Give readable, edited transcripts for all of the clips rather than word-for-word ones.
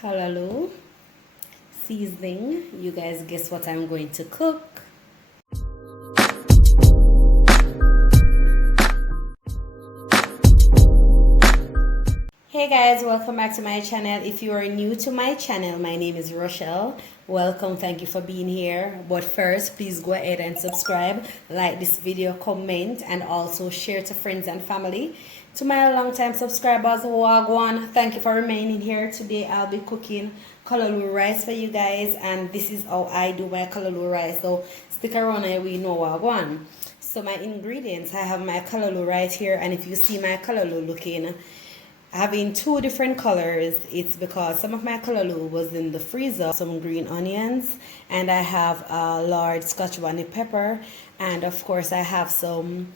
callaloo seasoning. You guys guess what I'm going to cook? Hey guys, welcome back to my channel. If you are new to my channel, my name is Rushell. Welcome, thank you for being here. But first, please go ahead and subscribe, like this video, comment, and also share to friends and family. To my long-time subscribers, wagwan, thank you for remaining here. Today I'll be cooking callaloo rice for you guys, and this is how I do my callaloo rice. So stick around and we know wagwan. So my ingredients, I have my callaloo right here, and if you see my callaloo looking having two different colors, it's because some of my callaloo was in the freezer. Some green onions, and I have a large Scotch Bonnet pepper, and of course I have some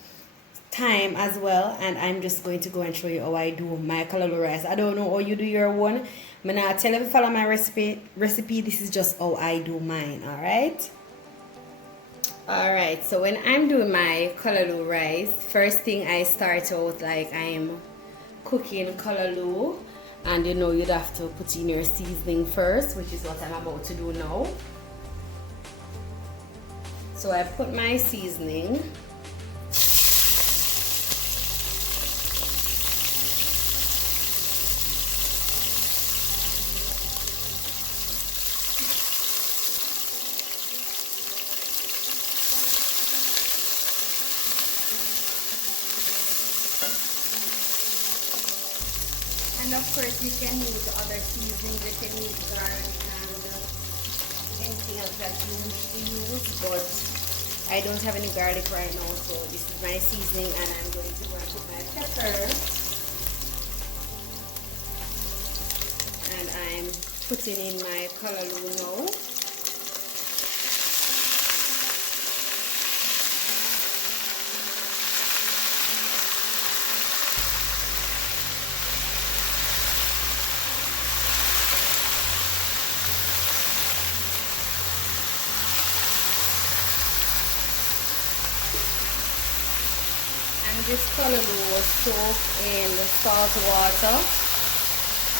thyme as well. And I'm just going to go and show you how I do my callaloo rice. I don't know how you do your one. I'm not tell you to follow my recipe. This is just how I do mine. Alright, so when I'm doing my callaloo rice, first thing I start out like I'm cooking callaloo, and you know you'd have to put in your seasoning first, which is what I'm about to do now. So I put my seasoning, and of course you can use other seasonings. You can use garlic and anything else that you wish to use, but I don't have any garlic right now, so this is my seasoning. And I'm going to go and put my pepper, and I'm putting in my callaloo now. This callaloo was soaked in salt water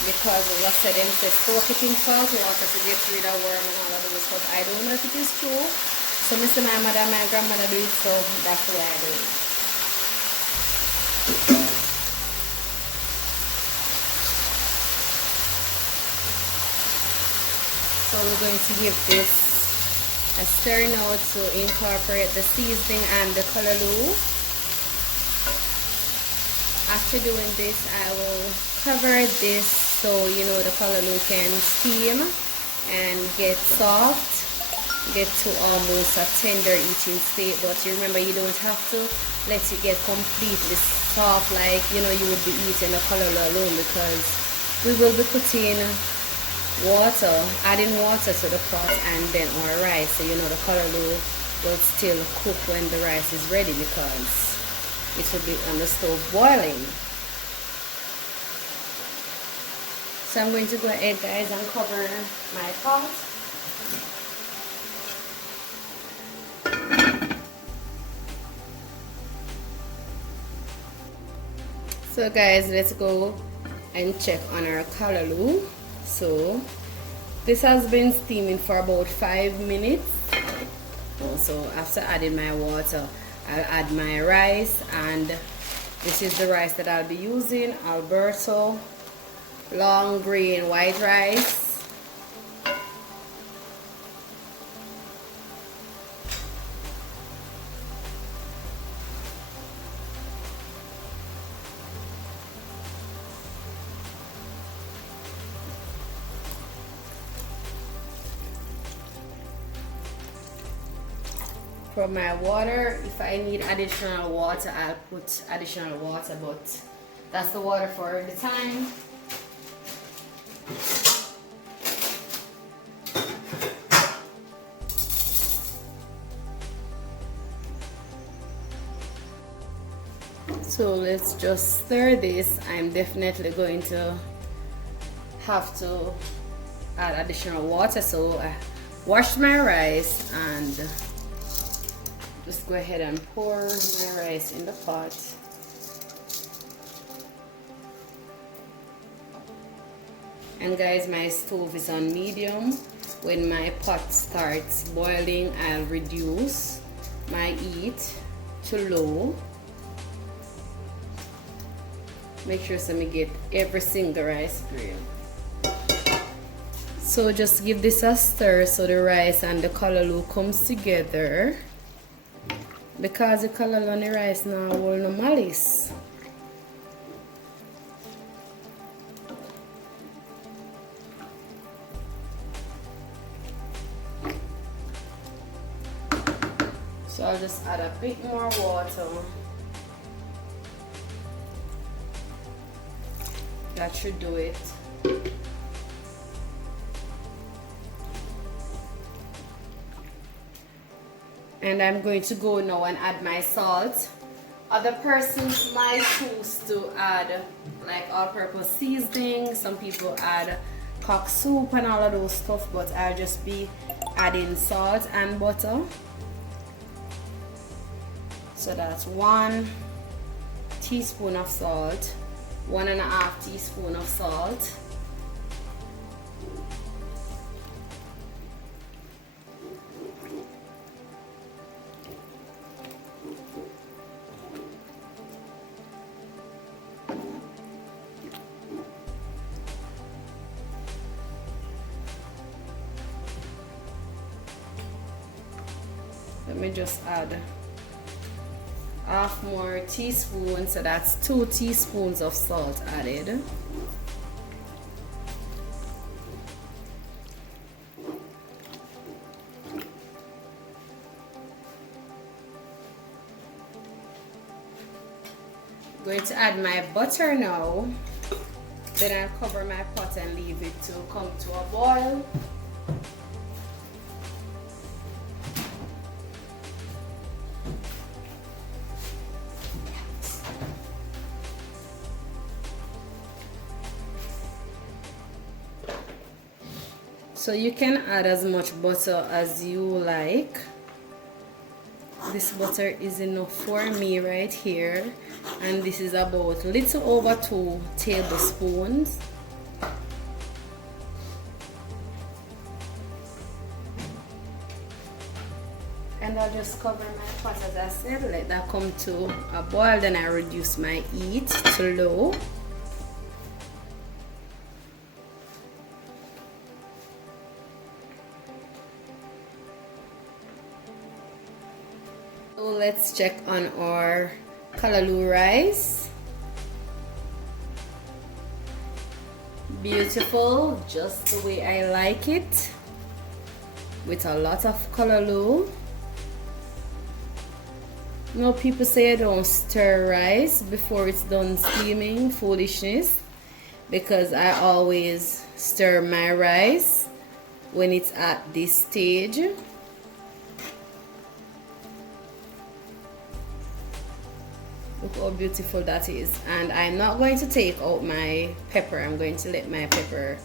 because, as I said, them say soak it in salt water to get rid of worm and all of those stuff. I don't know if it is true. So I see my mother and my grandmother do it, so that's the way I do it. So we're going to give this a stir now to incorporate the seasoning and the callaloo. After doing this, I will cover this so you know the callaloo can steam and get soft, get to almost a tender eating state. But you remember, you don't have to let it get completely soft like you know you would be eating the callaloo alone, because we will be putting water, adding water to the pot and then our rice. So you know the callaloo will still cook when the rice is ready, because it will be on the stove boiling. So I'm going to go ahead, guys, and cover my pot. So guys, let's go and check on our callaloo. So this has been steaming for about 5 minutes. So after adding my water, I'll add my rice, and this is the rice that I'll be using, Alberto long grain white rice. For my water, if I need additional water, I'll put additional water, but that's the water for the time. So let's just stir this. I'm definitely going to have to add additional water, so I washed my rice and just go ahead and pour my rice in the pot. And guys, my stove is on medium. When my pot starts boiling, I'll reduce my heat to low. Make sure so me get every single rice grain. So just give this a stir so the rice and the callaloo comes together. Because the callaloo and the rice now hold no malice. So I'll just add a bit more water. That should do it. And I'm going to go now and add my salt. Other persons might choose to add like all-purpose seasoning. Some people add cock soup and all of those stuff, but I'll just be adding salt and butter. So that's 1 teaspoon of salt, 1.5 teaspoon of salt, let me just add half more teaspoon, so that's 2 teaspoons of salt added. Going to add my butter now. Then I'll cover my pot and leave it to come to a boil. So you can add as much butter as you like. This butter is enough for me right here, and this is about little over 2 tablespoons. And I'll just cover my pot, as I said, let that come to a boil. Then I reduce my heat to low. So let's check on our callaloo rice. Beautiful, just the way I like it, with a lot of callaloo. No, people say I don't stir rice before it's done steaming. Foolishness, because I always stir my rice when it's at this stage. Look how beautiful that is. And I'm not going to take out my pepper. I'm going to let my pepper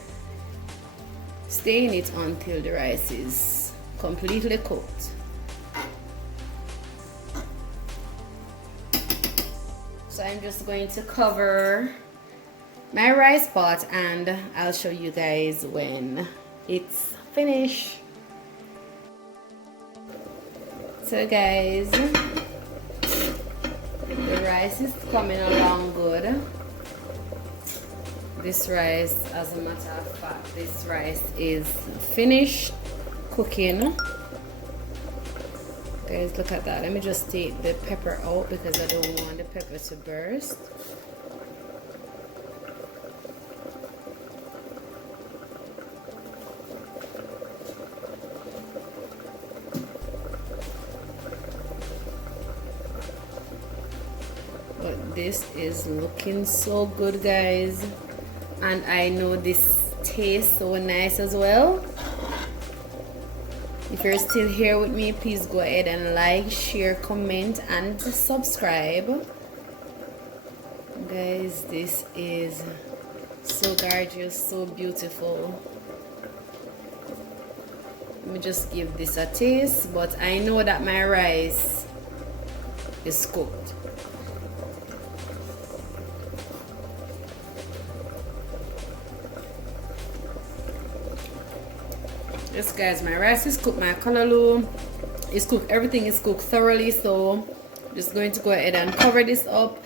stay in it until the rice is completely cooked. So I'm just going to cover my rice pot and I'll show you guys when it's finished. So guys, the rice is coming along good. This rice, as a matter of fact, this rice is finished cooking. Guys, look at that. Let me just take the pepper out because I don't want the pepper to burst. But this is looking so good, guys, and I know this tastes so nice as well. If you're still here with me, please go ahead and like, share, comment, and subscribe. Guys, this is so gorgeous, so beautiful. Let me just give this a taste, but I know that my rice is cooked. Yes guys, my rice is cooked, my callaloo is cooked, everything is cooked thoroughly, so I'm just going to go ahead and cover this up